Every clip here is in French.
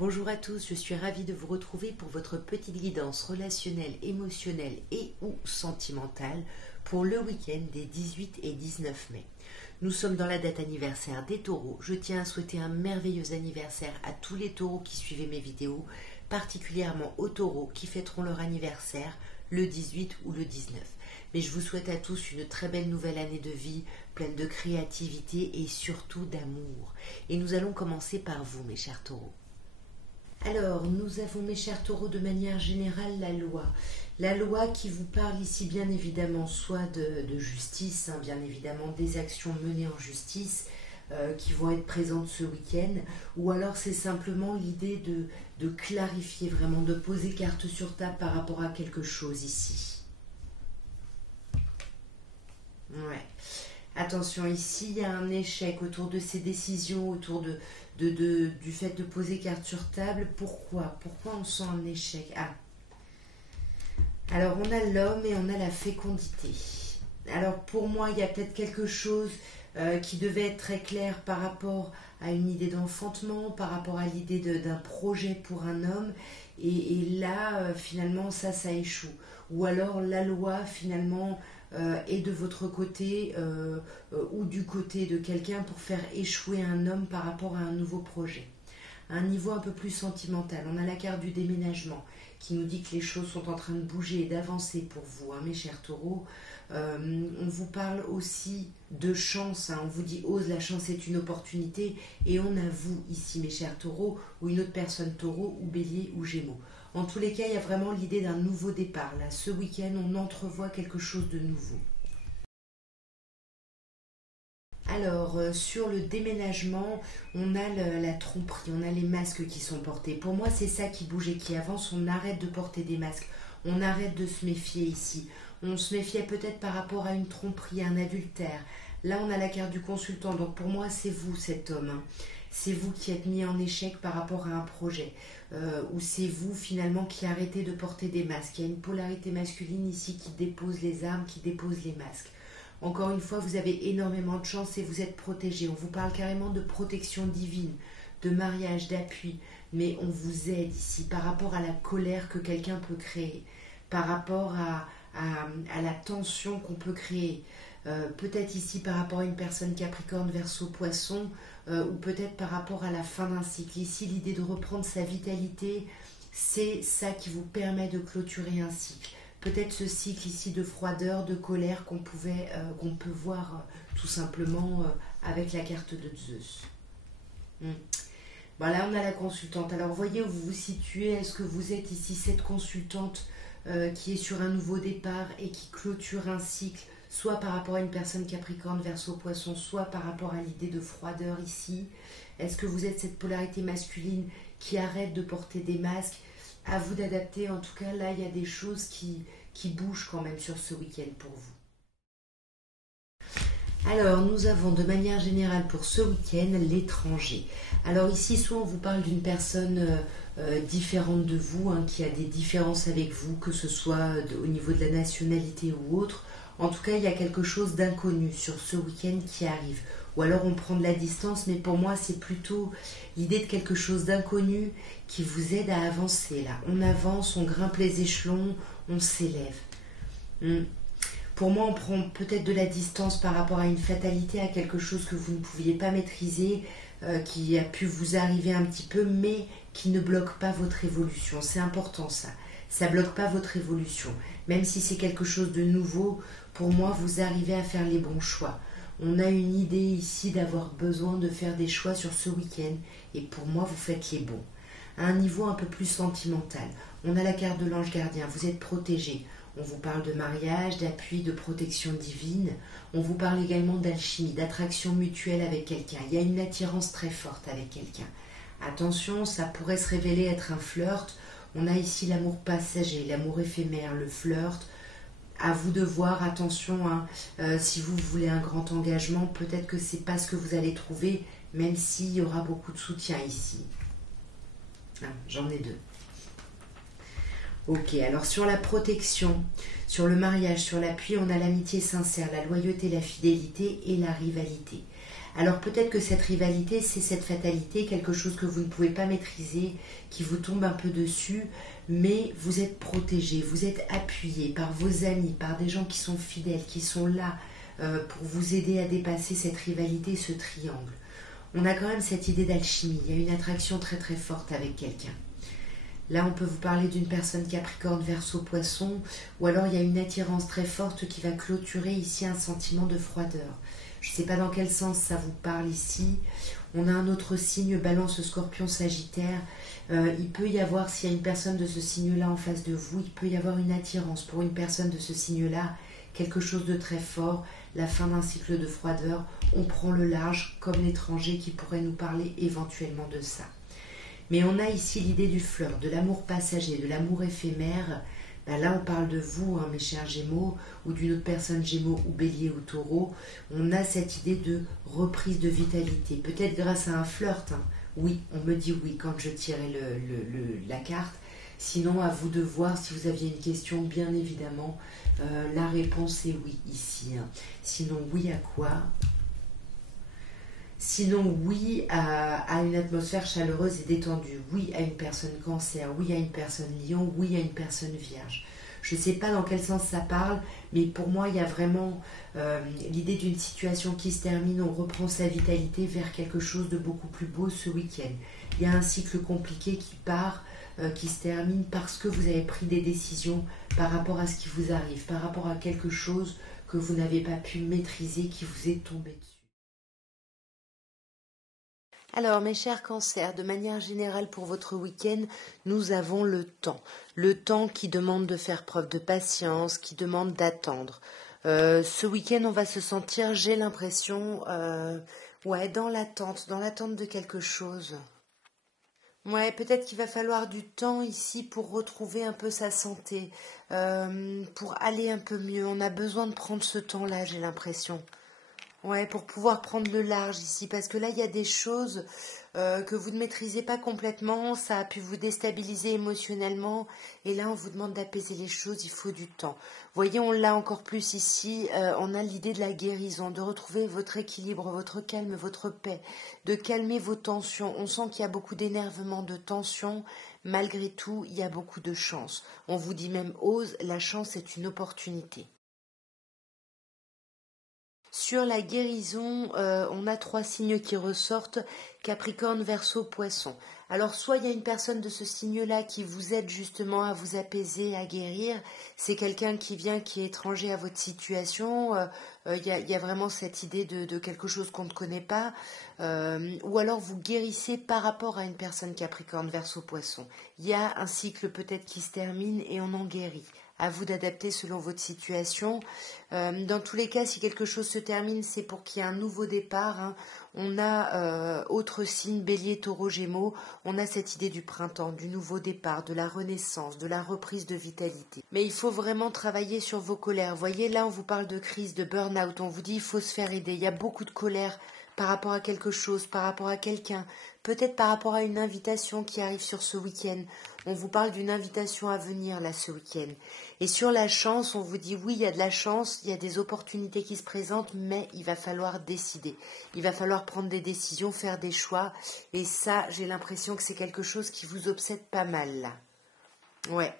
Bonjour à tous, je suis ravie de vous retrouver pour votre petite guidance relationnelle, émotionnelle et ou sentimentale pour le week-end des 18 et 19 mai. Nous sommes dans la date anniversaire des taureaux. Je tiens à souhaiter un merveilleux anniversaire à tous les taureaux qui suivaient mes vidéos, particulièrement aux taureaux qui fêteront leur anniversaire le 18 ou le 19. Mais je vous souhaite à tous une très belle nouvelle année de vie, pleine de créativité et surtout d'amour. Et nous allons commencer par vous, mes chers taureaux. Alors, nous avons, mes chers taureaux, de manière générale, la loi. La loi qui vous parle ici, bien évidemment, soit de justice, bien évidemment, des actions menées en justice qui vont être présentes ce week-end, ou alors c'est simplement l'idée de clarifier, vraiment, de poser carte sur table par rapport à quelque chose ici. Ouais. Attention, ici, il y a un échec autour de ces décisions, autour du fait de poser carte sur table. Pourquoi on sent un échec? Alors, on a l'homme et on a la fécondité. Alors, pour moi, il y a peut-être quelque chose qui devait être très clair par rapport à une idée d'enfantement, par rapport à l'idée d'un projet pour un homme. Et là, finalement, ça échoue. Ou alors, la loi, finalement, est de votre côté ou du côté de quelqu'un pour faire échouer un homme par rapport à un nouveau projet. À un niveau un peu plus sentimental, on a la carte du déménagement qui nous dit que les choses sont en train de bouger et d'avancer pour vous, mes chers taureaux. On vous parle aussi de chance, on vous dit ose, la chance est une opportunité, et on a vous ici, mes chers taureaux, ou une autre personne taureau, ou bélier, ou gémeaux. En tous les cas, il y a vraiment l'idée d'un nouveau départ. Là, ce week-end, on entrevoit quelque chose de nouveau. Alors, sur le déménagement, on a la tromperie, on a les masques qui sont portés. Pour moi, c'est ça qui bouge et qui avance. On arrête de porter des masques. On arrête de se méfier ici. On se méfiait peut-être par rapport à une tromperie, à un adultère. Là, on a la carte du consultant. Donc, pour moi, c'est vous, cet homme. C'est vous qui êtes mis en échec par rapport à un projet. Ou c'est vous, finalement, qui arrêtez de porter des masques. Il y a une polarité masculine ici qui dépose les armes, qui dépose les masques. Encore une fois, vous avez énormément de chance et vous êtes protégé. On vous parle carrément de protection divine, de mariage, d'appui. Mais on vous aide ici par rapport à la colère que quelqu'un peut créer, par rapport à la tension qu'on peut créer. Peut-être ici par rapport à une personne Capricorne, Verseau, Poisson, ou peut-être par rapport à la fin d'un cycle. Ici, l'idée de reprendre sa vitalité, c'est ça qui vous permet de clôturer un cycle. Peut-être ce cycle ici de froideur, de colère qu'on peut voir tout simplement avec la carte de Zeus. Bon, là, on a la consultante. Alors, voyez où vous vous situez. Est-ce que vous êtes ici cette consultante qui est sur un nouveau départ et qui clôture un cycle, soit par rapport à une personne Capricorne, Verseau, Poisson, soit par rapport à l'idée de froideur ici? Est-ce que vous êtes cette polarité masculine qui arrête de porter des masques? À vous d'adapter. En tout cas, là, il y a des choses qui bougent quand même sur ce week-end pour vous. Alors, nous avons de manière générale pour ce week-end l'étranger. Alors ici, soit on vous parle d'une personne différente de vous, qui a des différences avec vous, que ce soit au niveau de la nationalité ou autre. En tout cas, il y a quelque chose d'inconnu sur ce week-end qui arrive. Ou alors on prend de la distance, mais pour moi, c'est plutôt l'idée de quelque chose d'inconnu qui vous aide à avancer. Là, on avance, on grimpe les échelons, on s'élève. Pour moi, on prend peut-être de la distance par rapport à une fatalité, à quelque chose que vous ne pouviez pas maîtriser, qui a pu vous arriver un petit peu, mais qui ne bloque pas votre évolution. C'est important ça. Ça ne bloque pas votre évolution. Même si c'est quelque chose de nouveau, pour moi, vous arrivez à faire les bons choix. On a une idée ici d'avoir besoin de faire des choix sur ce week-end, et pour moi, vous faites les bons. À un niveau un peu plus sentimental, on a la carte de l'ange gardien, vous êtes protégé. On vous parle de mariage, d'appui, de protection divine. On vous parle également d'alchimie, d'attraction mutuelle avec quelqu'un. Il y a une attirance très forte avec quelqu'un. Attention, ça pourrait se révéler être un flirt. On a ici l'amour passager, l'amour éphémère, le flirt. À vous de voir, attention, si vous voulez un grand engagement, peut-être que ce n'est pas ce que vous allez trouver, même s'il y aura beaucoup de soutien ici. J'en ai deux. Ok, alors sur la protection, sur le mariage, sur l'appui, on a l'amitié sincère, la loyauté, la fidélité et la rivalité. Alors peut-être que cette rivalité, c'est cette fatalité, quelque chose que vous ne pouvez pas maîtriser, qui vous tombe un peu dessus, mais vous êtes protégé, vous êtes appuyé par vos amis, par des gens qui sont fidèles, qui sont là pour vous aider à dépasser cette rivalité, ce triangle. On a quand même cette idée d'alchimie, il y a une attraction très très forte avec quelqu'un. Là, on peut vous parler d'une personne Capricorne, Verseau, Poisson, ou alors il y a une attirance très forte qui va clôturer ici un sentiment de froideur. Je ne sais pas dans quel sens ça vous parle ici. On a un autre signe, Balance, Scorpion, Sagittaire. Il peut y avoir, s'il y a une personne de ce signe-là en face de vous, il peut y avoir une attirance pour une personne de ce signe-là, quelque chose de très fort, la fin d'un cycle de froideur. On prend le large comme l'étranger qui pourrait nous parler éventuellement de ça. Mais on a ici l'idée du flirt, de l'amour passager, de l'amour éphémère. Ben là, on parle de vous, hein, mes chers Gémeaux, ou d'une autre personne Gémeaux ou Bélier ou Taureau. On a cette idée de reprise de vitalité, peut-être grâce à un flirt. Hein. Oui, on me dit oui quand je tirais la carte. Sinon, à vous de voir si vous aviez une question, bien évidemment. La réponse est oui ici. Hein. Sinon, oui à quoi ? Sinon, oui à une atmosphère chaleureuse et détendue. Oui à une personne Cancer. Oui à une personne Lion. Oui à une personne Vierge. Je ne sais pas dans quel sens ça parle, mais pour moi, il y a vraiment l'idée d'une situation qui se termine. On reprend sa vitalité vers quelque chose de beaucoup plus beau ce week-end. Il y a un cycle compliqué qui part, qui se termine parce que vous avez pris des décisions par rapport à ce qui vous arrive, par rapport à quelque chose que vous n'avez pas pu maîtriser, qui vous est tombé dessus. Alors, mes chers cancers, de manière générale pour votre week-end, nous avons le temps. Le temps qui demande de faire preuve de patience, qui demande d'attendre. Ce week-end, on va se sentir, j'ai l'impression, dans l'attente de quelque chose. Ouais, peut-être qu'il va falloir du temps ici pour retrouver un peu sa santé, pour aller un peu mieux. On a besoin de prendre ce temps-là, j'ai l'impression. Ouais, pour pouvoir prendre le large ici, parce que là, il y a des choses que vous ne maîtrisez pas complètement, ça a pu vous déstabiliser émotionnellement, et là, on vous demande d'apaiser les choses, il faut du temps. Voyez, on l'a encore plus ici, on a l'idée de la guérison, de retrouver votre équilibre, votre calme, votre paix, de calmer vos tensions. On sent qu'il y a beaucoup d'énervement, de tension, malgré tout, il y a beaucoup de chance. On vous dit même, ose, la chance est une opportunité. Sur la guérison, on a 3 signes qui ressortent, Capricorne, Verseau, Poisson. Alors soit il y a une personne de ce signe-là qui vous aide justement à vous apaiser, à guérir, c'est quelqu'un qui vient, qui est étranger à votre situation, y a vraiment cette idée de quelque chose qu'on ne connaît pas, ou alors vous guérissez par rapport à une personne Capricorne, Verseau, Poisson. Il y a un cycle peut-être qui se termine et on en guérit. À vous d'adapter selon votre situation. Dans tous les cas, si quelque chose se termine, c'est pour qu'il y ait un nouveau départ. Hein. On a autre signe, Bélier, Taureau, Gémeaux. On a cette idée du printemps, du nouveau départ, de la renaissance, de la reprise de vitalité. Mais il faut vraiment travailler sur vos colères. Vous voyez, là, on vous parle de crise, de burn-out. On vous dit il faut se faire aider. Il y a beaucoup de colère par rapport à quelque chose, par rapport à quelqu'un, peut-être par rapport à une invitation qui arrive sur ce week-end. On vous parle d'une invitation à venir là ce week-end. Et sur la chance, on vous dit oui, il y a de la chance, il y a des opportunités qui se présentent, mais il va falloir décider. Il va falloir prendre des décisions, faire des choix. Et ça, j'ai l'impression que c'est quelque chose qui vous obsède pas mal là. Ouais.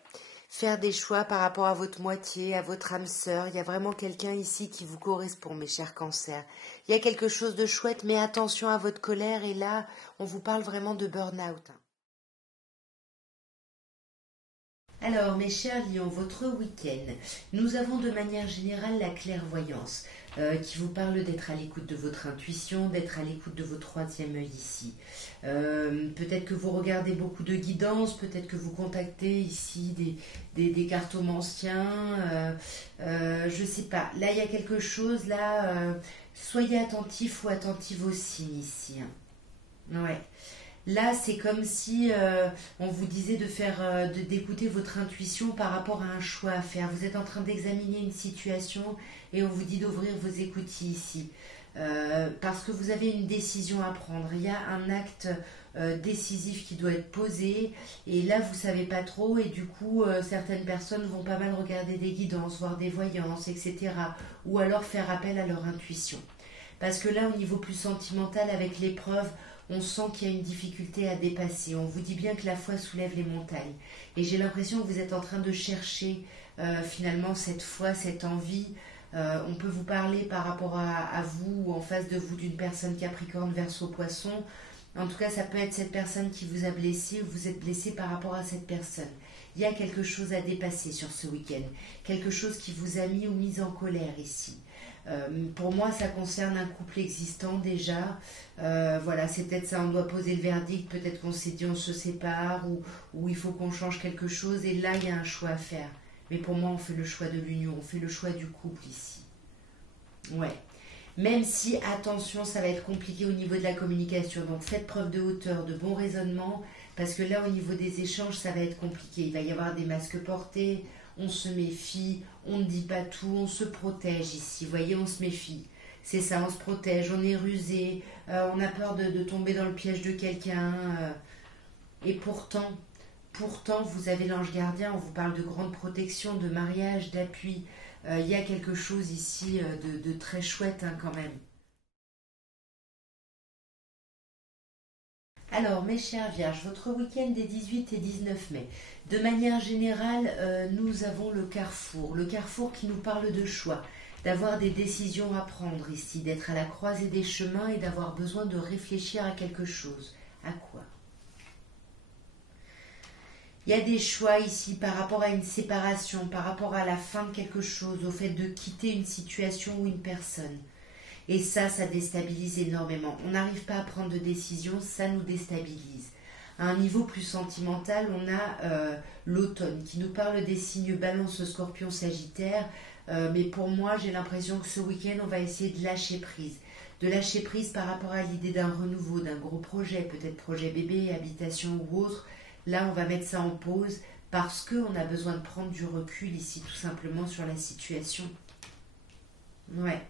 Faire des choix par rapport à votre moitié, à votre âme sœur. Il y a vraiment quelqu'un ici qui vous correspond, mes chers cancers. Il y a quelque chose de chouette, mais attention à votre colère. Et là, on vous parle vraiment de burn-out. Alors, mes chers lions, votre week-end, nous avons de manière générale la clairvoyance qui vous parle d'être à l'écoute de votre intuition, d'être à l'écoute de votre troisième œil ici. Peut-être que vous regardez beaucoup de guidance, peut-être que vous contactez ici des cartomanciens, je ne sais pas. Là, il y a quelque chose, là, soyez attentifs ou attentives aussi ici. Hein. Ouais. Là, c'est comme si on vous disait d'écouter votre intuition par rapport à un choix à faire. Vous êtes en train d'examiner une situation et on vous dit d'ouvrir vos écoutilles ici. Parce que vous avez une décision à prendre. Il y a un acte décisif qui doit être posé et là, vous ne savez pas trop et du coup, certaines personnes vont pas mal regarder des guidances, voir des voyances, etc. Ou alors faire appel à leur intuition. Parce que là, au niveau plus sentimental, avec l'épreuve, on sent qu'il y a une difficulté à dépasser. On vous dit bien que la foi soulève les montagnes. Et j'ai l'impression que vous êtes en train de chercher finalement cette foi, cette envie. On peut vous parler par rapport à vous ou en face de vous d'une personne Capricorne, Verseau, Poisson. En tout cas, ça peut être cette personne qui vous a blessé ou vous êtes blessé par rapport à cette personne. Il y a quelque chose à dépasser sur ce week-end. Quelque chose qui vous a mis ou mis en colère ici. Pour moi, ça concerne un couple existant déjà. Voilà, c'est peut-être ça, on doit poser le verdict. Peut-être qu'on s'est dit on se sépare ou il faut qu'on change quelque chose. Et là, il y a un choix à faire. Mais pour moi, on fait le choix de l'union, on fait le choix du couple ici. Ouais. Même si, attention, ça va être compliqué au niveau de la communication. Donc faites preuve de hauteur, de bon raisonnement, parce que là, au niveau des échanges, ça va être compliqué. Il va y avoir des masques portés, on se méfie, on ne dit pas tout, on se protège ici. Vous voyez, on se méfie. C'est ça, on se protège, on est rusé, on a peur de tomber dans le piège de quelqu'un. Et pourtant, vous avez l'ange gardien, on vous parle de grande protection, de mariage, d'appui. Il y a quelque chose ici de très chouette quand même. Alors, mes chers vierges, votre week-end des 18 et 19 mai. De manière générale, nous avons le carrefour. Le carrefour qui nous parle de choix, d'avoir des décisions à prendre ici, d'être à la croisée des chemins et d'avoir besoin de réfléchir à quelque chose. À quoi? Il y a des choix ici par rapport à une séparation, par rapport à la fin de quelque chose, au fait de quitter une situation ou une personne. Et ça déstabilise énormément. On n'arrive pas à prendre de décision, ça nous déstabilise. À un niveau plus sentimental, on a l'automne qui nous parle des signes Balance, Scorpion, Sagittaire. Mais pour moi, j'ai l'impression que ce week-end, on va essayer de lâcher prise. De lâcher prise par rapport à l'idée d'un renouveau, d'un gros projet, peut-être projet bébé, habitation ou autre. Là, on va mettre ça en pause parce qu'on a besoin de prendre du recul ici, tout simplement, sur la situation. Ouais.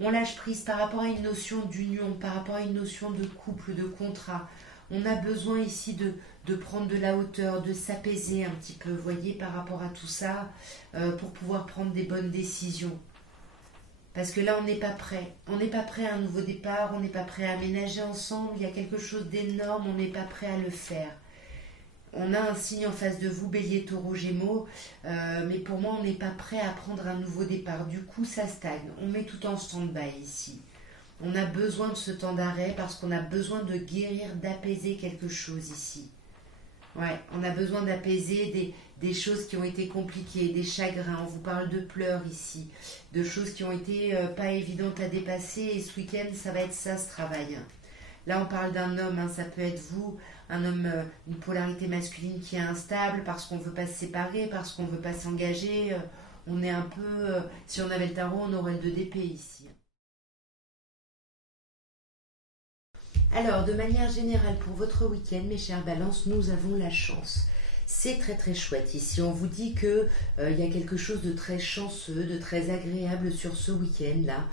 On lâche prise par rapport à une notion d'union, par rapport à une notion de couple, de contrat. On a besoin ici de prendre de la hauteur, de s'apaiser un petit peu, vous voyez, par rapport à tout ça, pour pouvoir prendre des bonnes décisions. Parce que là, on n'est pas prêt. On n'est pas prêt à un nouveau départ, on n'est pas prêt à aménager ensemble, il y a quelque chose d'énorme, on n'est pas prêt à le faire. On a un signe en face de vous, Bélier, Taureau, Gémeaux, mais pour moi, on n'est pas prêt à prendre un nouveau départ. Du coup, ça stagne. On met tout en stand-by ici. On a besoin de ce temps d'arrêt parce qu'on a besoin de guérir, d'apaiser quelque chose ici. Ouais, on a besoin d'apaiser des choses qui ont été compliquées, des chagrins. On vous parle de pleurs ici, de choses qui ont été pas évidentes à dépasser. Et ce week-end, ça va être ça, ce travail. Là, on parle d'un homme, ça peut être vous, un homme, une polarité masculine qui est instable parce qu'on ne veut pas se séparer, parce qu'on ne veut pas s'engager. On est un peu, si on avait le tarot, on aurait le 2 d'épée ici. Alors, de manière générale, pour votre week-end, mes chers balances, nous avons la chance. C'est très très chouette ici. On vous dit que y a quelque chose de très chanceux, de très agréable sur ce week-end-là.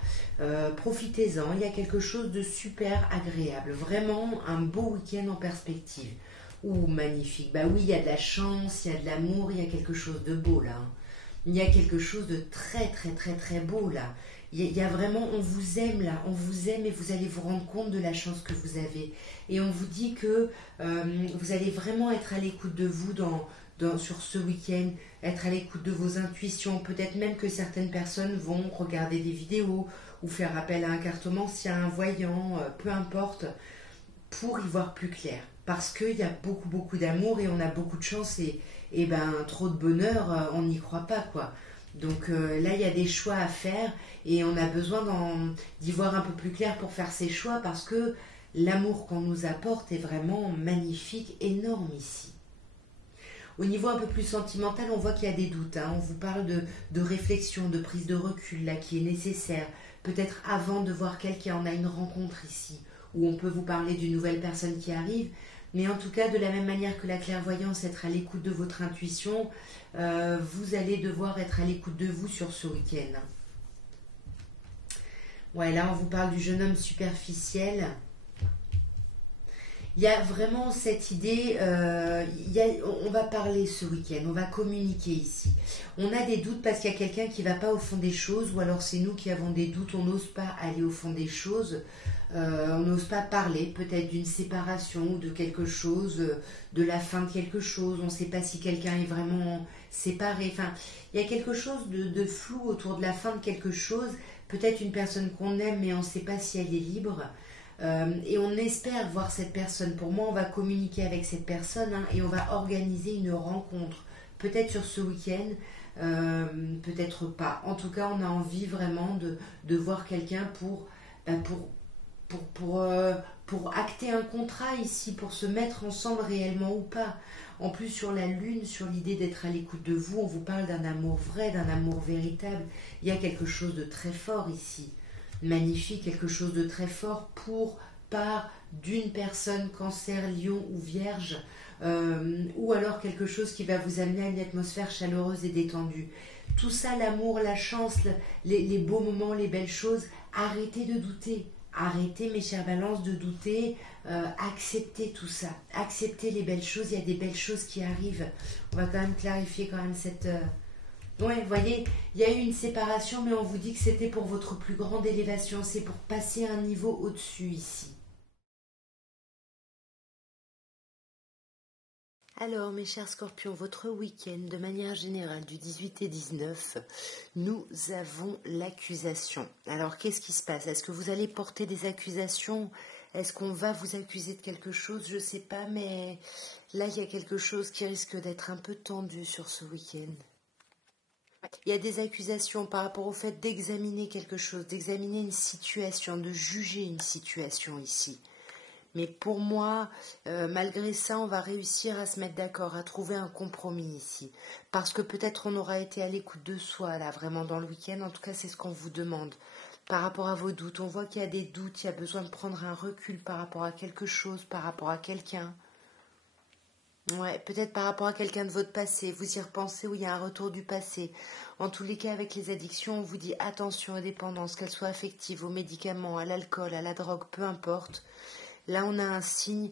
Profitez-en, il y a quelque chose de super agréable. Vraiment un beau week-end en perspective. Ouh, magnifique. Bah oui, il y a de la chance, il y a de l'amour, il y a quelque chose de beau là. Il y a quelque chose de très très très très beau là. Il y a vraiment, on vous aime là, on vous aime et vous allez vous rendre compte de la chance que vous avez. Et on vous dit que vous allez vraiment être à l'écoute de vous sur ce week-end, être à l'écoute de vos intuitions. Peut-être même que certaines personnes vont regarder des vidéos ou faire appel à un cartomancien, un voyant, peu importe, pour y voir plus clair. Parce qu'il y a beaucoup beaucoup d'amour et on a beaucoup de chance et ben trop de bonheur, on n'y croit pas quoi. Donc là, il y a des choix à faire et on a besoin d'y voir un peu plus clair pour faire ces choix parce que l'amour qu'on nous apporte est vraiment magnifique, énorme ici. Au niveau un peu plus sentimental, on voit qu'il y a des doutes. On vous parle de réflexion, de prise de recul là qui est nécessaire. Peut-être avant de voir quelqu'un, on a une rencontre ici où on peut vous parler d'une nouvelle personne qui arrive. Mais en tout cas, de la même manière que la clairvoyance, être à l'écoute de votre intuition, vous allez devoir être à l'écoute de vous sur ce week-end. Ouais, là, on vous parle du jeune homme superficiel. Il y a vraiment cette idée, on va parler ce week-end, on va communiquer ici. On a des doutes parce qu'il y a quelqu'un qui ne va pas au fond des choses, ou alors c'est nous qui avons des doutes, on n'ose pas aller au fond des choses, on n'ose pas parler peut-être d'une séparation ou de quelque chose, de la fin de quelque chose, on ne sait pas si quelqu'un est vraiment séparé. Enfin, il y a quelque chose de flou autour de la fin de quelque chose, peut-être une personne qu'on aime mais on ne sait pas si elle est libre. Et on espère voir cette personne. Pour moi, on va communiquer avec cette personne hein, et on va organiser une rencontre. Peut-être sur ce week-end, peut-être pas. En tout cas, on a envie vraiment de voir quelqu'un pour acter un contrat ici, pour se mettre ensemble réellement ou pas. En plus, sur la lune, sur l'idée d'être à l'écoute de vous, on vous parle d'un amour vrai, d'un amour véritable. Il y a quelque chose de très fort ici. Magnifique, quelque chose de très fort part d'une personne cancer, lion ou vierge, ou alors quelque chose qui va vous amener à une atmosphère chaleureuse et détendue. Tout ça, l'amour, la chance, les beaux moments, les belles choses, arrêtez de douter. Arrêtez mes chères balances de douter, acceptez tout ça, acceptez les belles choses, il y a des belles choses qui arrivent. On va quand même clarifier quand même cette... Ouais, vous voyez, il y a eu une séparation, mais on vous dit que c'était pour votre plus grande élévation, c'est pour passer un niveau au-dessus ici. Alors, mes chers scorpions, votre week-end, de manière générale, du 18 et 19, nous avons l'accusation. Alors, qu'est-ce qui se passe? Est-ce que vous allez porter des accusations? Est-ce qu'on va vous accuser de quelque chose? Je ne sais pas, mais là, il y a quelque chose qui risque d'être un peu tendu sur ce week-end. Il y a des accusations par rapport au fait d'examiner quelque chose, d'examiner une situation, de juger une situation ici. Mais pour moi, malgré ça, on va réussir à se mettre d'accord, à trouver un compromis ici. Parce que peut-être on aura été à l'écoute de soi, là, vraiment dans le week-end. En tout cas, c'est ce qu'on vous demande. Par rapport à vos doutes, on voit qu'il y a des doutes, il y a besoin de prendre un recul par rapport à quelque chose, par rapport à quelqu'un. Ouais, peut-être par rapport à quelqu'un de votre passé, vous y repensez ou il y a un retour du passé. En tous les cas, avec les addictions, on vous dit attention aux dépendances, qu'elles soient affectives, aux médicaments, à l'alcool, à la drogue, peu importe. Là, on a un signe.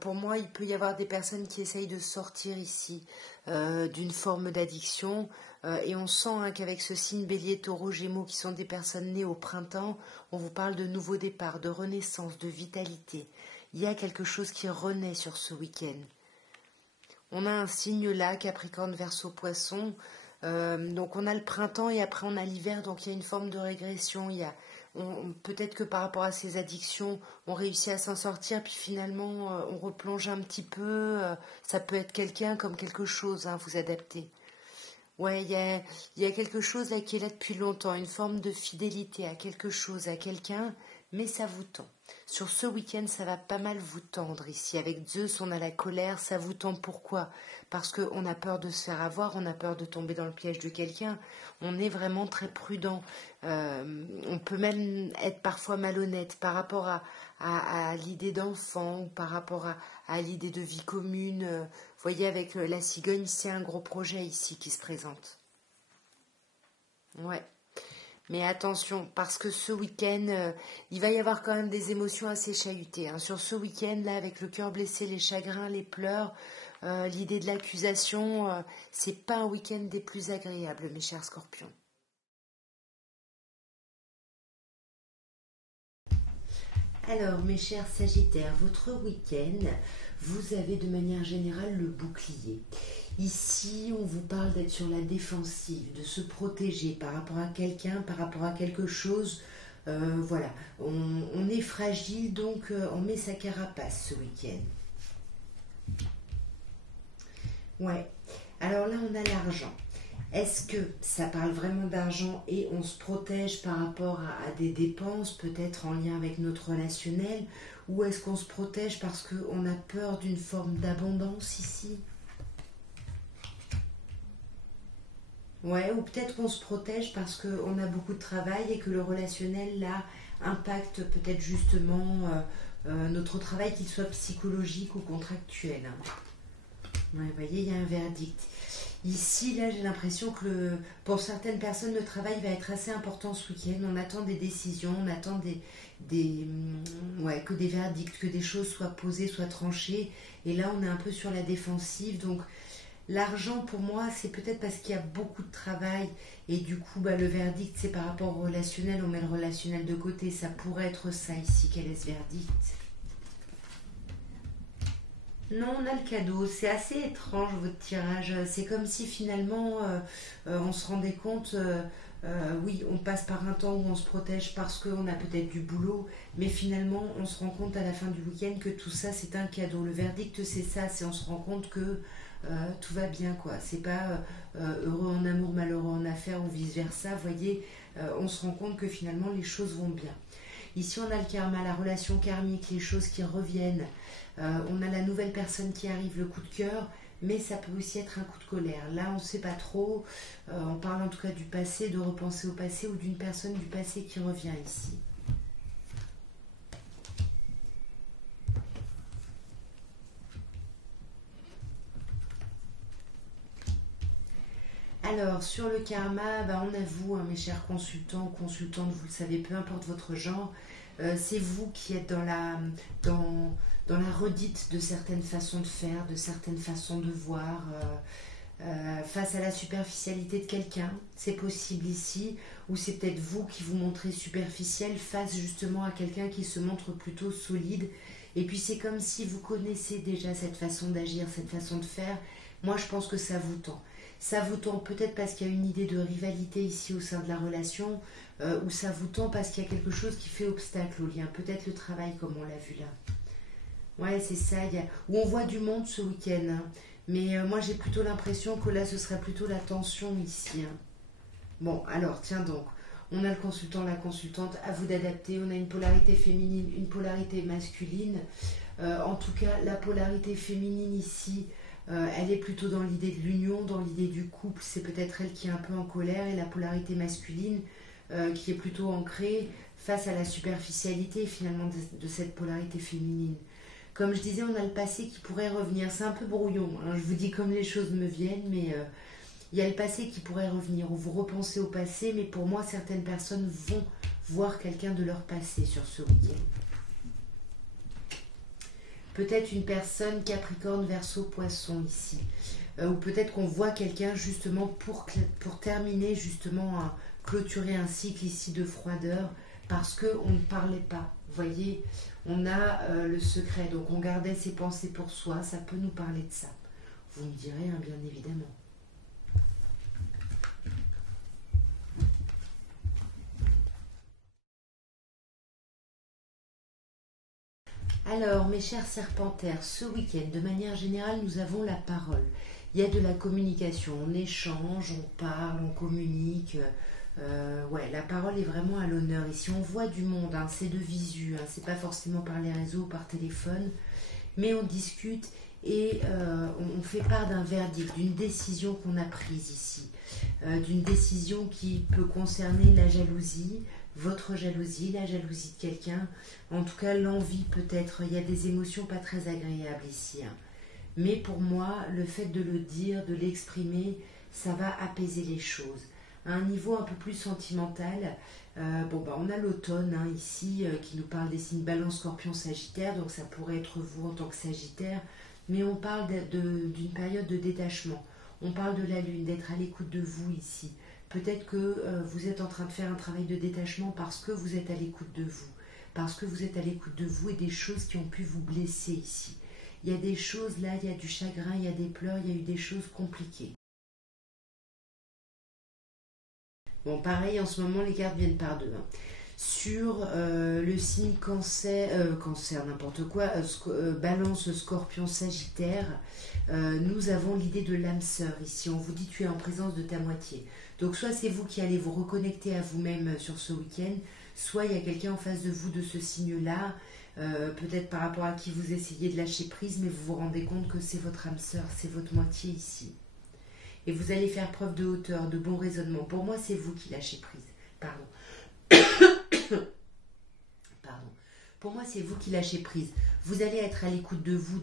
Pour moi, il peut y avoir des personnes qui essayent de sortir ici d'une forme d'addiction. Et on sent hein, qu'avec ce signe bélier, taureau, gémeaux, qui sont des personnes nées au printemps, on vous parle de nouveau départ, de renaissance, de vitalité. Il y a quelque chose qui renaît sur ce week-end. On a un signe là, Capricorne, Verseau, Poisson. Donc on a le printemps et après on a l'hiver, donc il y a une forme de régression. Peut-être que par rapport à ces addictions, on réussit à s'en sortir, puis finalement on replonge un petit peu. Ça peut être quelqu'un comme quelque chose, hein, vous adaptez. Ouais, il y a quelque chose là qui est là depuis longtemps, une forme de fidélité à quelque chose, à quelqu'un, mais ça vous tend. Sur ce week-end, ça va pas mal vous tendre ici. Avec Zeus, on a la colère, ça vous tend. Pourquoi? Parce qu'on a peur de se faire avoir, on a peur de tomber dans le piège de quelqu'un. On est vraiment très prudent. On peut même être parfois malhonnête par rapport à l'idée d'enfant ou par rapport à l'idée de vie commune. Vous voyez, avec la cigogne, c'est un gros projet ici qui se présente. Ouais. Mais attention, parce que ce week-end, il va y avoir quand même des émotions assez chahutées. Hein. Sur ce week-end, là, avec le cœur blessé, les chagrins, les pleurs, l'idée de l'accusation, c'est pas un week-end des plus agréables, mes chers scorpions. Alors, mes chers Sagittaires, votre week-end, vous avez de manière générale le bouclier. Ici, on vous parle d'être sur la défensive, de se protéger par rapport à quelqu'un, par rapport à quelque chose. Voilà, on est fragile, donc on met sa carapace ce week-end. Ouais, alors là, on a l'argent. Est-ce que ça parle vraiment d'argent et on se protège par rapport à des dépenses, peut-être en lien avec notre relationnel, ou est-ce qu'on se protège parce qu'on a peur d'une forme d'abondance ici? Ouais, ou peut-être qu'on se protège parce qu'on a beaucoup de travail et que le relationnel, là, impacte peut-être justement notre travail, qu'il soit psychologique ou contractuel. Hein. Ouais, vous voyez, il y a un verdict. Ici, là, j'ai l'impression que pour certaines personnes, le travail va être assez important ce week-end. On attend des décisions, on attend ouais, que des verdicts, que des choses soient posées, soient tranchées. Et là, on est un peu sur la défensive. Donc, l'argent, pour moi, c'est peut-être parce qu'il y a beaucoup de travail. Et du coup, bah, le verdict, c'est par rapport au relationnel. On met le relationnel de côté. Ça pourrait être ça ici. Quel est ce verdict? Non, on a le cadeau. C'est assez étrange votre tirage. C'est comme si finalement on se rendait compte, oui, on passe par un temps où on se protège parce qu'on a peut-être du boulot, mais finalement on se rend compte à la fin du week-end que tout ça c'est un cadeau. Le verdict c'est ça, c'est on se rend compte que tout va bien quoi. C'est pas heureux en amour, malheureux en affaires ou vice versa. Vous voyez, on se rend compte que finalement les choses vont bien. Ici, on a le karma, la relation karmique, les choses qui reviennent. On a la nouvelle personne qui arrive, le coup de cœur, mais ça peut aussi être un coup de colère. Là, on ne sait pas trop. On parle en tout cas du passé, de repenser au passé ou d'une personne du passé qui revient ici. Alors, sur le karma, bah, on avoue, hein, mes chers consultants ou consultantes, vous le savez, peu importe votre genre, c'est vous qui êtes dans, dans la redite de certaines façons de faire, de certaines façons de voir, face à la superficialité de quelqu'un. C'est possible ici, ou c'est peut-être vous qui vous montrez superficiel face justement à quelqu'un qui se montre plutôt solide. Et puis c'est comme si vous connaissez déjà cette façon d'agir, cette façon de faire. Moi je pense que ça vous tend. Ça vous tend peut-être parce qu'il y a une idée de rivalité ici au sein de la relation, ou ça vous tend parce qu'il y a quelque chose qui fait obstacle au lien. Peut-être le travail comme on l'a vu là. Ouais, c'est ça. Où on voit du monde ce week-end, hein. Mais moi j'ai plutôt l'impression que là ce serait plutôt la tension ici, hein. Bon, alors tiens donc. On a le consultant, la consultante, à vous d'adapter. On a une polarité féminine, une polarité masculine. En tout cas, la polarité féminine ici, elle est plutôt dans l'idée de l'union, dans l'idée du couple. C'est peut-être elle qui est un peu en colère. Et la polarité masculine, qui est plutôt ancrée face à la superficialité finalement de cette polarité féminine. Comme je disais, on a le passé qui pourrait revenir. C'est un peu brouillon, hein. Je vous dis comme les choses me viennent, mais il y a le passé qui pourrait revenir. Ou vous repensez au passé, mais pour moi, certaines personnes vont voir quelqu'un de leur passé sur ce week-end. Peut-être une personne Capricorne, Verseau, Poisson ici. Ou peut-être qu'on voit quelqu'un justement pour terminer, justement, clôturer un cycle ici de froideur, parce qu'on ne parlait pas. Vous voyez, on a le secret, donc on gardait ses pensées pour soi, ça peut nous parler de ça. Vous me direz, hein, bien évidemment. Alors, mes chers serpentaires, ce week-end, de manière générale, nous avons la parole. Il y a de la communication, on échange, on parle, on communique. Ouais, la parole est vraiment à l'honneur. Ici, on voit du monde, hein, c'est de visu, hein, c'est pas forcément par les réseaux ou par téléphone, mais on discute et on fait part d'un verdict, d'une décision qu'on a prise ici, d'une décision qui peut concerner la jalousie, votre jalousie, la jalousie de quelqu'un, en tout cas l'envie peut-être, il y a des émotions pas très agréables ici, hein. Mais pour moi, le fait de le dire, de l'exprimer, ça va apaiser les choses. À un niveau un peu plus sentimental, bon, bah, on a l'automne, hein, ici qui nous parle des signes Balance, Scorpion, Sagittaire, donc ça pourrait être vous en tant que Sagittaire, mais on parle d'une période de détachement. On parle de la Lune, d'être à l'écoute de vous ici. Peut-être que vous êtes en train de faire un travail de détachement parce que vous êtes à l'écoute de vous. Parce que vous êtes à l'écoute de vous et des choses qui ont pu vous blesser ici. Il y a des choses là, il y a du chagrin, il y a des pleurs, il y a eu des choses compliquées. Bon, pareil, en ce moment, les cartes viennent par deux, hein. Sur le signe cancer, n'importe quoi, balance, scorpion, sagittaire, nous avons l'idée de l'âme sœur ici. On vous dit tu es en présence de ta moitié. Donc soit c'est vous qui allez vous reconnecter à vous-même sur ce week-end, soit il y a quelqu'un en face de vous de ce signe-là, peut-être par rapport à qui vous essayez de lâcher prise, mais vous vous rendez compte que c'est votre âme sœur, c'est votre moitié ici. Et vous allez faire preuve de hauteur, de bon raisonnement. Pour moi, c'est vous qui lâchez prise. Pardon. Pardon. Pour moi, c'est vous qui lâchez prise. Vous allez être à l'écoute de vous,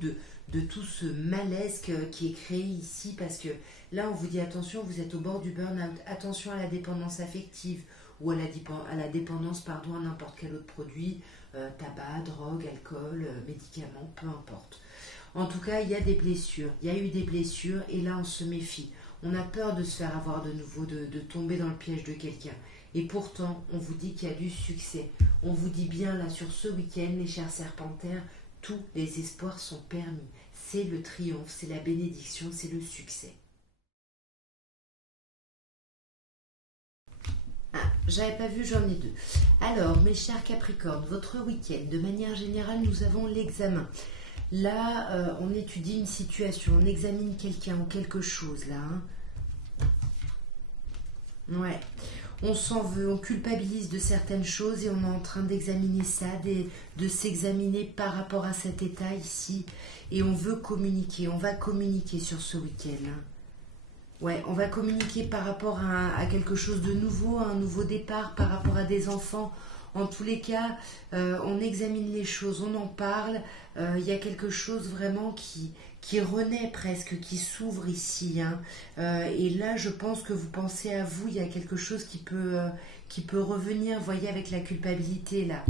de tout ce malaise qui est créé ici, parce que là on vous dit attention, vous êtes au bord du burn-out, attention à la dépendance affective ou à la dépendance pardon, à n'importe quel autre produit, tabac, drogue, alcool, médicaments, peu importe. En tout cas, il y a des blessures, il y a eu des blessures et là on se méfie. On a peur de se faire avoir de nouveau, de tomber dans le piège de quelqu'un. Et pourtant, on vous dit qu'il y a du succès. On vous dit bien là sur ce week-end, les chers serpentaires, tous les espoirs sont permis. C'est le triomphe, c'est la bénédiction, c'est le succès. Ah, j'avais pas vu, j'en ai deux. Alors, mes chers Capricornes, votre week-end, de manière générale, nous avons l'examen. Là, on étudie une situation, on examine quelqu'un ou quelque chose, là. Ouais. On s'en veut, on culpabilise de certaines choses et on est en train d'examiner ça, de s'examiner par rapport à cet état ici. Et on veut communiquer, on va communiquer sur ce week-end. Ouais, on va communiquer par rapport à quelque chose de nouveau, à un nouveau départ, par rapport à des enfants. En tous les cas, on examine les choses, on en parle. Il y a quelque chose vraiment qui renaît presque, qui s'ouvre ici. Et là, je pense que vous pensez à vous, il y a quelque chose qui peut revenir, vous voyez, avec la culpabilité là.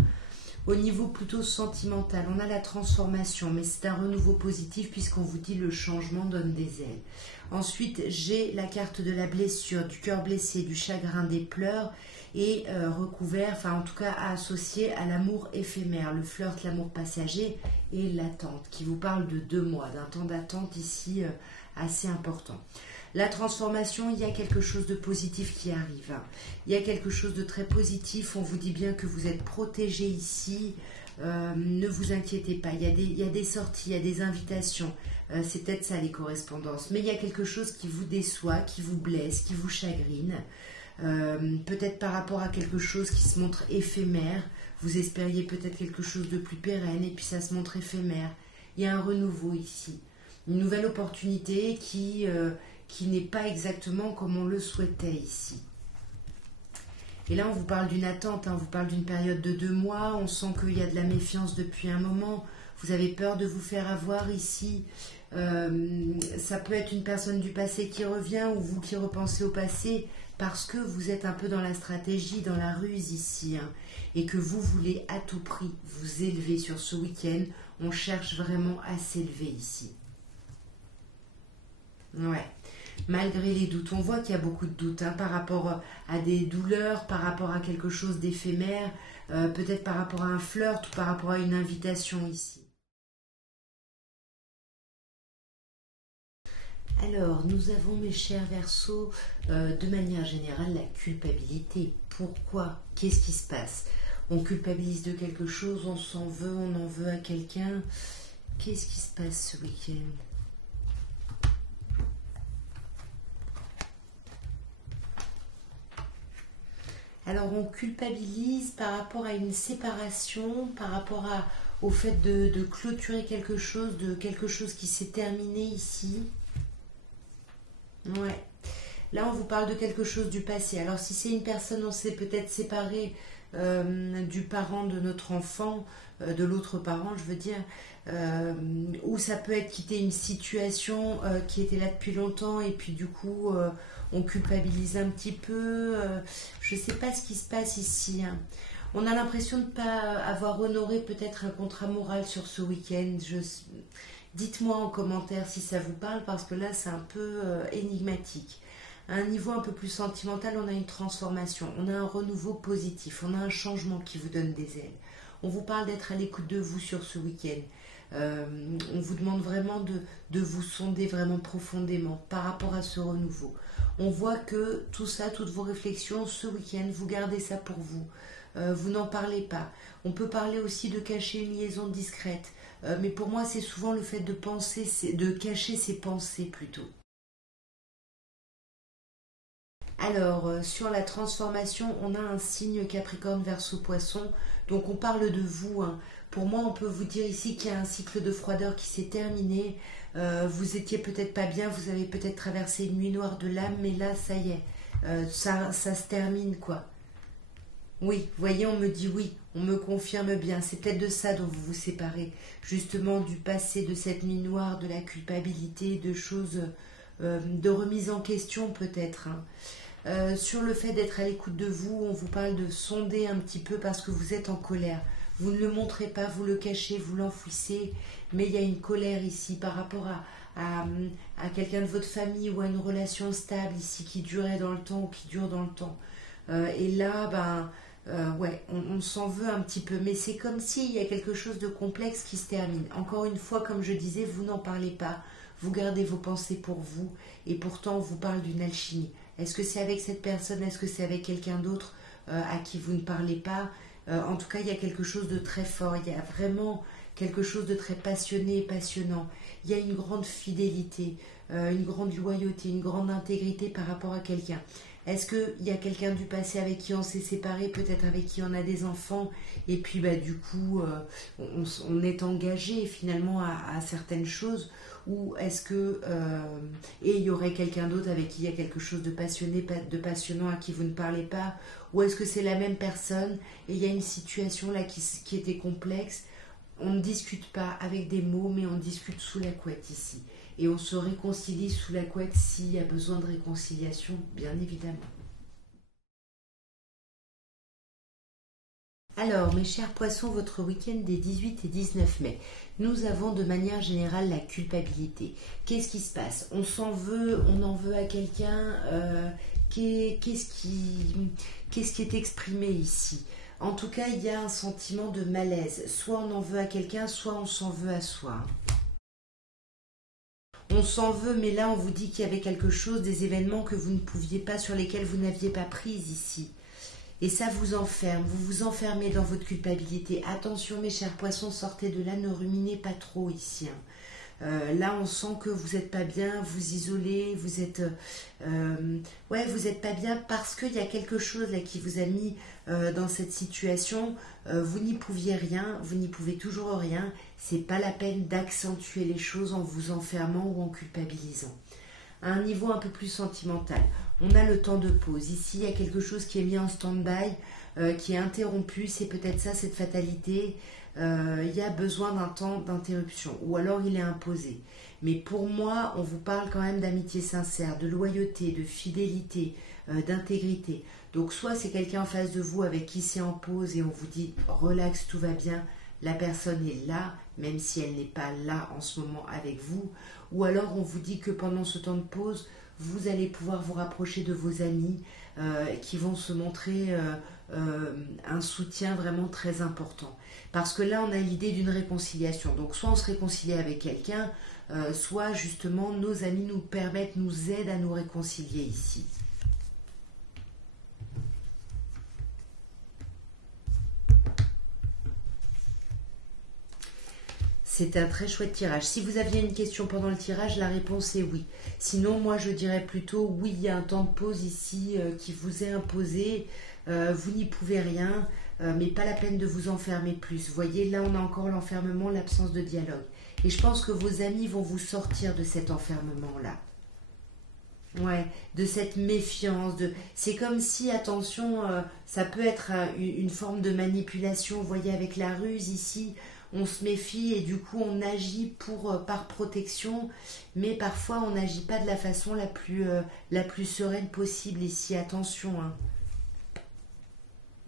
Au niveau plutôt sentimental, on a la transformation, mais c'est un renouveau positif puisqu'on vous dit le changement donne des ailes. Ensuite, j'ai la carte de la blessure, du cœur blessé, du chagrin, des pleurs et recouvert, enfin en tout cas associé à l'amour éphémère, le flirt, l'amour passager et l'attente, qui vous parle de 2 mois, d'un temps d'attente ici assez important. La transformation, il y a quelque chose de positif qui arrive. Il y a quelque chose de très positif. On vous dit bien que vous êtes protégé ici. Ne vous inquiétez pas. Il y a des sorties, il y a des invitations. C'est peut-être ça les correspondances. Mais il y a quelque chose qui vous déçoit, qui vous blesse, qui vous chagrine. Peut-être par rapport à quelque chose qui se montre éphémère. Vous espériez peut-être quelque chose de plus pérenne et puis ça se montre éphémère. Il y a un renouveau ici. Une nouvelle opportunité qui n'est pas exactement comme on le souhaitait ici. Et là, on vous parle d'une attente, on vous parle d'une période de 2 mois, on sent qu'il y a de la méfiance depuis un moment, vous avez peur de vous faire avoir ici. Ça peut être une personne du passé qui revient ou vous qui repensez au passé parce que vous êtes un peu dans la stratégie, dans la ruse ici, et que vous voulez à tout prix vous élever sur ce week-end. On cherche vraiment à s'élever ici. Ouais. Malgré les doutes, on voit qu'il y a beaucoup de doutes par rapport à des douleurs, par rapport à quelque chose d'éphémère, peut-être par rapport à un flirt ou par rapport à une invitation ici. Alors, nous avons, mes chers Verseaux, de manière générale, la culpabilité. Pourquoi? Qu'est-ce qui se passe? On culpabilise de quelque chose, on s'en veut, on en veut à quelqu'un. Qu'est-ce qui se passe ce week-end? Alors on culpabilise par rapport à une séparation, par rapport au fait de clôturer quelque chose qui s'est terminé ici. Ouais. Là on vous parle de quelque chose du passé. Alors si c'est une personne, on s'est peut-être séparé du parent de notre enfant, de l'autre parent je veux dire, ou ça peut être quitter une situation qui était là depuis longtemps et puis du coup on culpabilise un petit peu. Je ne sais pas ce qui se passe ici. On a l'impression de ne pas avoir honoré peut-être un contrat moral sur ce week-end. Dites-moi en commentaire si ça vous parle parce que là c'est un peu énigmatique. À un niveau un peu plus sentimental, on a une transformation, on a un renouveau positif, on a un changement qui vous donne des ailes. On vous parle d'être à l'écoute de vous sur ce week-end. On vous demande vraiment de vous sonder vraiment profondément par rapport à ce renouveau. On voit que tout ça, toutes vos réflexions, ce week-end, vous gardez ça pour vous. Vous n'en parlez pas. On peut parler aussi de cacher une liaison discrète. Mais pour moi, c'est souvent le fait de penser, de cacher ses pensées plutôt. Alors, sur la transformation, on a un signe Capricorne, Verseau, Poisson. Donc, on parle de vous. Pour moi, on peut vous dire ici qu'il y a un cycle de froideur qui s'est terminé. Vous étiez peut-être pas bien, vous avez peut-être traversé une nuit noire de l'âme, mais là, ça y est. Ça se termine, quoi. Oui, vous voyez, on me dit oui. On me confirme bien, c'est peut-être de ça dont vous vous séparez, justement du passé, de cette nuit noire, de la culpabilité, de choses, de remise en question peut-être, hein. Sur le fait d'être à l'écoute de vous, on vous parle de sonder un petit peu parce que vous êtes en colère. Vous ne le montrez pas, vous le cachez, vous l'enfouissez, mais il y a une colère ici par rapport à, à quelqu'un de votre famille ou à une relation stable ici qui durait dans le temps ou qui dure dans le temps. Et là, ouais, on s'en veut un petit peu, mais c'est comme s'il y a quelque chose de complexe qui se termine. Encore une fois, comme je disais, vous n'en parlez pas, vous gardez vos pensées pour vous, et pourtant on vous parle d'une alchimie. Est-ce que c'est avec cette personne? Est-ce que c'est avec quelqu'un d'autre à qui vous ne parlez pas? En tout cas, il y a quelque chose de très fort. Il y a vraiment quelque chose de très passionné et passionnant. Il y a une grande fidélité, une grande loyauté, une grande intégrité par rapport à quelqu'un. Est-ce qu'il y a quelqu'un du passé avec qui on s'est séparé, peut-être avec qui on a des enfants, et puis du coup, on est engagé finalement à certaines choses, ou est-ce que et il y aurait quelqu'un d'autre avec qui il y a quelque chose de passionné, de passionnant à qui vous ne parlez pas, ou est-ce que c'est la même personne et il y a une situation là qui était complexe. On ne discute pas avec des mots, mais on discute sous la couette ici. Et on se réconcilie sous la couette s'il y a besoin de réconciliation, bien évidemment. Alors, mes chers poissons, votre week-end des 18 et 19 mai, nous avons de manière générale la culpabilité. Qu'est-ce qui se passe? On s'en veut, on en veut à quelqu'un. Qu'est-ce qui est exprimé ici? En tout cas, il y a un sentiment de malaise. Soit on en veut à quelqu'un, soit on s'en veut à soi. On s'en veut, mais là on vous dit qu'il y avait quelque chose, des événements que vous ne pouviez pas, sur lesquels vous n'aviez pas prise ici. Et ça vous enferme, vous vous enfermez dans votre culpabilité. Attention mes chers poissons, sortez de là, ne ruminez pas trop ici, hein. Là, on sent que vous n'êtes pas bien, vous isolez, vous êtes, ouais, vous n'êtes pas bien parce qu'il y a quelque chose là qui vous a mis dans cette situation. Vous n'y pouviez rien, vous n'y pouvez toujours rien. C'est pas la peine d'accentuer les choses en vous enfermant ou en culpabilisant. À un niveau un peu plus sentimental, on a le temps de pause. Ici, il y a quelque chose qui est mis en stand-by, qui est interrompu. C'est peut-être ça, cette fatalité. Il y a besoin d'un temps d'interruption, ou alors il est imposé. Mais pour moi, on vous parle quand même d'amitié sincère, de loyauté, de fidélité, d'intégrité. Donc soit c'est quelqu'un en face de vous avec qui c'est en pause et on vous dit relax, tout va bien, la personne est là, même si elle n'est pas là en ce moment avec vous. Ou alors on vous dit que pendant ce temps de pause, vous allez pouvoir vous rapprocher de vos amis qui vont se montrer un soutien vraiment très important. Parce que là, on a l'idée d'une réconciliation. Donc, soit on se réconcilie avec quelqu'un, soit justement nos amis nous permettent, nous aident à nous réconcilier ici. C'est un très chouette tirage. Si vous aviez une question pendant le tirage, la réponse est oui. Sinon, moi, je dirais plutôt oui, il y a un temps de pause ici qui vous est imposé. Vous n'y pouvez rien, mais pas la peine de vous enfermer plus. Vous voyez, là, on a encore l'enfermement, l'absence de dialogue. Et je pense que vos amis vont vous sortir de cet enfermement-là. Ouais, de cette méfiance. C'est comme si, attention, ça peut être une forme de manipulation. Vous voyez, avec la ruse ici, on se méfie et du coup on agit par protection, mais parfois on n'agit pas de la façon la plus sereine possible ici. Attention, hein.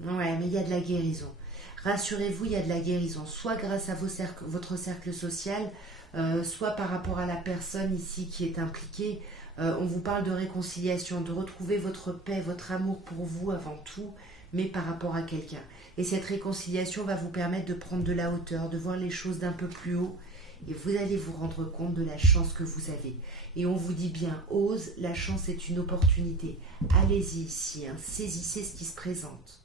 Ouais, mais il y a de la guérison. Rassurez-vous, il y a de la guérison, soit grâce à votre cercle social, soit par rapport à la personne ici qui est impliquée. On vous parle de réconciliation, de retrouver votre paix, votre amour pour vous avant tout, mais par rapport à quelqu'un. Et cette réconciliation va vous permettre de prendre de la hauteur, de voir les choses d'un peu plus haut, et vous allez vous rendre compte de la chance que vous avez. Et on vous dit bien, ose, la chance est une opportunité. Allez-y ici, hein, saisissez ce qui se présente.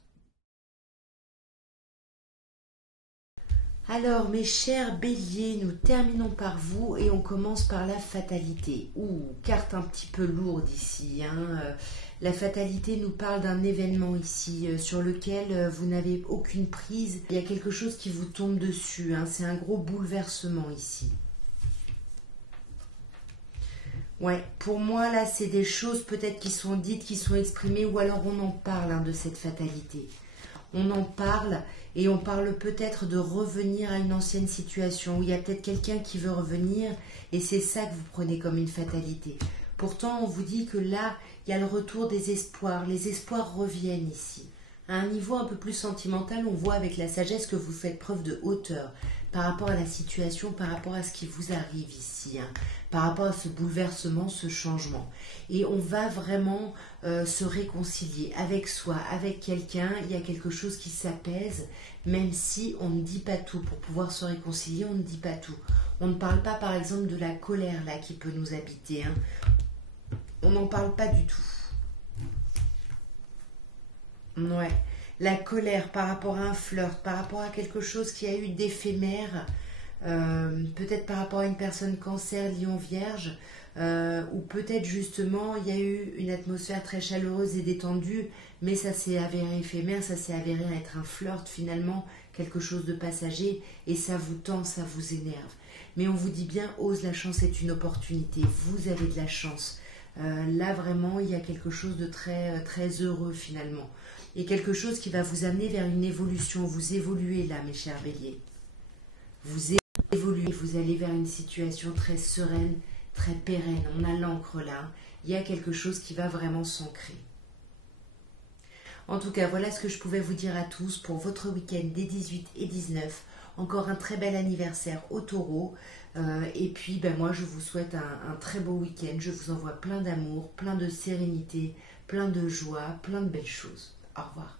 Alors, mes chers béliers, nous terminons par vous et on commence par la fatalité. Ouh, carte un petit peu lourde ici, hein. La fatalité nous parle d'un événement ici sur lequel vous n'avez aucune prise. Il y a quelque chose qui vous tombe dessus, hein. C'est un gros bouleversement ici. Ouais, pour moi, là, c'est des choses peut-être qui sont dites, qui sont exprimées, ou alors on en parle, hein, de cette fatalité. on en parle et on parle peut-être de revenir à une ancienne situation où il y a peut-être quelqu'un qui veut revenir et c'est ça que vous prenez comme une fatalité. Pourtant, on vous dit que là, il y a le retour des espoirs. Les espoirs reviennent ici. À un niveau un peu plus sentimental, on voit avec la sagesse que vous faites preuve de hauteur par rapport à la situation, par rapport à ce qui vous arrive ici, hein, par rapport à ce bouleversement, ce changement. Et on va vraiment se réconcilier avec soi, avec quelqu'un. Il y a quelque chose qui s'apaise, même si on ne dit pas tout. Pour pouvoir se réconcilier, on ne dit pas tout. On ne parle pas par exemple de la colère là qui peut nous habiter, hein. On n'en parle pas du tout. Ouais. La colère par rapport à un flirt, par rapport à quelque chose qui a eu d'éphémère, peut-être par rapport à une personne cancer, lion, vierge, ou peut-être justement il y a eu une atmosphère très chaleureuse et détendue, mais ça s'est avéré éphémère, ça s'est avéré être un flirt finalement, quelque chose de passager, et ça vous tend, ça vous énerve. Mais on vous dit bien, ose, la chance est une opportunité, vous avez de la chance. Là vraiment il y a quelque chose de très, très heureux finalement. Et quelque chose qui va vous amener vers une évolution. Vous évoluez là, mes chers béliers. Vous évoluez, vous allez vers une situation très sereine, très pérenne. On a l'encre là. Il y a quelque chose qui va vraiment s'ancrer. En tout cas, voilà ce que je pouvais vous dire à tous pour votre week-end des 18 et 19. Encore un très bel anniversaire au Taureau. Et puis, moi, je vous souhaite un très beau week-end. Je vous envoie plein d'amour, plein de sérénité, plein de joie, plein de belles choses. Au revoir.